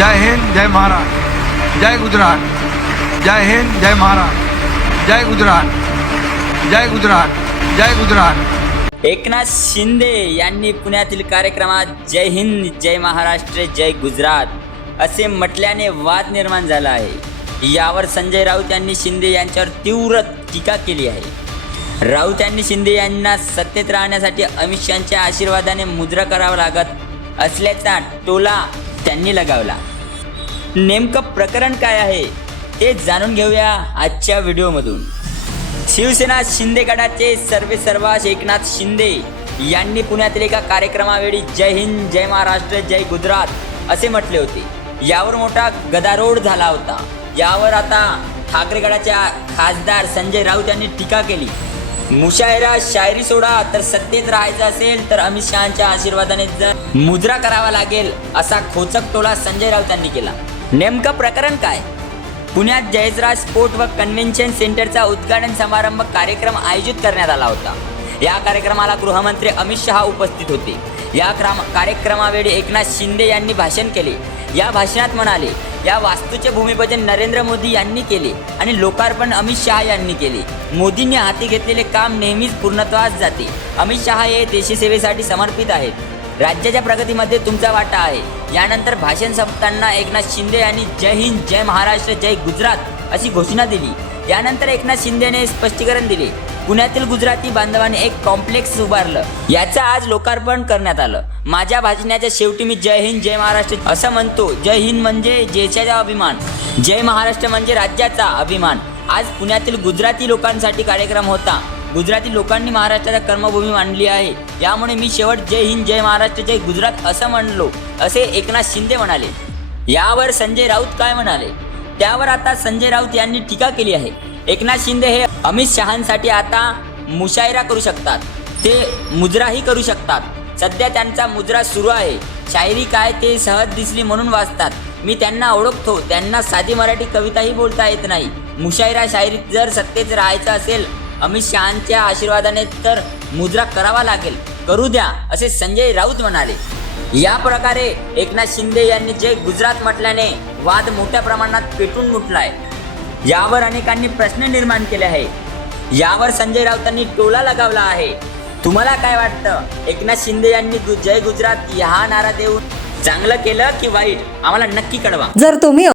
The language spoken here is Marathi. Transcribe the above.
जय हिंद जय महाराष्ट्र जय गुजरात। जय हिंद जय महाराष्ट्र जय गुजरात। जय गुजरात जय गुजरात। एकनाथ शिंदे यांनी पुण्यातील कार्यक्रमात जय हिंद जय महाराष्ट्र जय गुजरात असे म्हटल्याने वाद निर्माण झाला आहे। यावर संजय राऊत यांनी शिंदे यांच्यावर तीव्र टीका केली आहे। राऊत यांनी शिंदे यांना सत्तेत राहण्यासाठी अमित शहांच्या आशीर्वादाने मुजरा करावा लागत असल्याचा टोला त्यांनी लगावला। नेमकं प्रकरण काय आहे ते जाणून घेऊया आजच्या व्हिडिओमधून। शिवसेना शिंदे गटाचे सर्वेसर्वा एकनाथ शिंदे यांनी पुण्यातील एका कार्यक्रमावेळी जय हिंद जय महाराष्ट्र जय गुजरात असे म्हटले होते। यावर मोठा गदारोळ झाला होता। यावर आता ठाकरे गटाच्या खासदार संजय राऊत यांनी टीका केली। मुशायरा शायरी सोडा, तर सत्तेत राहायचं असेल तर अमित शहांच्या आशीर्वादाने जर मुजरा करावा लागेल असा खोचक टोला संजय राऊत यांनी केला। नेमकं प्रकरण काय? पुण्यात जयराज स्पोर्ट व कन्व्हेन्शन सेंटरचा उद्घाटन समारंभ कार्यक्रम आयोजित करण्यात आला होता। या कार्यक्रमाला गृहमंत्री अमित शहा उपस्थित होते। या कार्यक्रमावेळी एकनाथ शिंदे यांनी भाषण केले। या भाषणात म्हणाले, या वास्तूचे भूमिपूजन नरेंद्र मोदी यांनी केले आणि लोकार्पण अमित शहा यांनी केले। मोदींनी हाती घेतलेले काम नेहमीच पूर्णत्वास जाते। अमित शहा हे देशसेवेसाठी समर्पित आहेत। राज्याच्या प्रगतीमध्ये तुमचा वाटा आहे। यानंतर भाषण संपताना एकनाथ शिंदे यांनी जय हिंद जय महाराष्ट्र जय गुजरात अशी घोषणा दिली। यानंतर एकनाथ शिंदेने स्पष्टीकरण दिले। पुण्यातील गुजराती बांधवांनी एक कॉम्प्लेक्स उभारलं, याचं आज लोकार्पण करण्यात आलं। माझ्या भाषणाच्या शेवटी मी जय हिंद जय महाराष्ट्र असं म्हणतो। जय हिंद म्हणजे देशाचा अभिमान, जय महाराष्ट्र म्हणजे राज्याचा अभिमान। आज पुण्यातील गुजराती लोकांसाठी कार्यक्रम होता। गुजराती लोकांनी महाराष्ट्राचा कर्मभूमी मानली आहे। यामुळे मी शेवट जय हिंद जय महाराष्ट्र जय गुजरात असं म्हणलो असे एकनाथ शिंदे म्हणाले। यावर संजय राऊत काय म्हणाले त्यावर आता संजय राऊत यांनी टीका केली आहे। एकनाथ शिंदे हे अमित शहांसाठी आता मुशायरा करू शकतात, ते मुजराही करू शकतात। सध्या त्यांचा मुजरा सुरू आहे। शायरी काय ते सहज दिसली म्हणून वाचतात। मी त्यांना ओळखतो, त्यांना साधी मराठी कविताही बोलता येत नाही। मुशायरा शायरीत जर सत्तेत राहायचं असेल अमित शहांच्या आशीर्वादाने तर मुजरा करावा लागेल, करू द्या असे संजय राऊत म्हणाले। या प्रकारे एकनाथ शिंदे यांनी जय गुजरात म्हटल्याने वाद मोठ्या प्रमाणात पेटून उठलाय। यावर अनेकांनी प्रश्न निर्माण केले आहे। यावर संजय राऊतांनी टोला लगावला आहे। तुम्हाला काय वाटतं? एकनाथ शिंदे यांनी जय गुजरात हा नारा देऊन चांगलं केलं की वाईट? आम्हाला नक्की कळवा। जर तुम्ही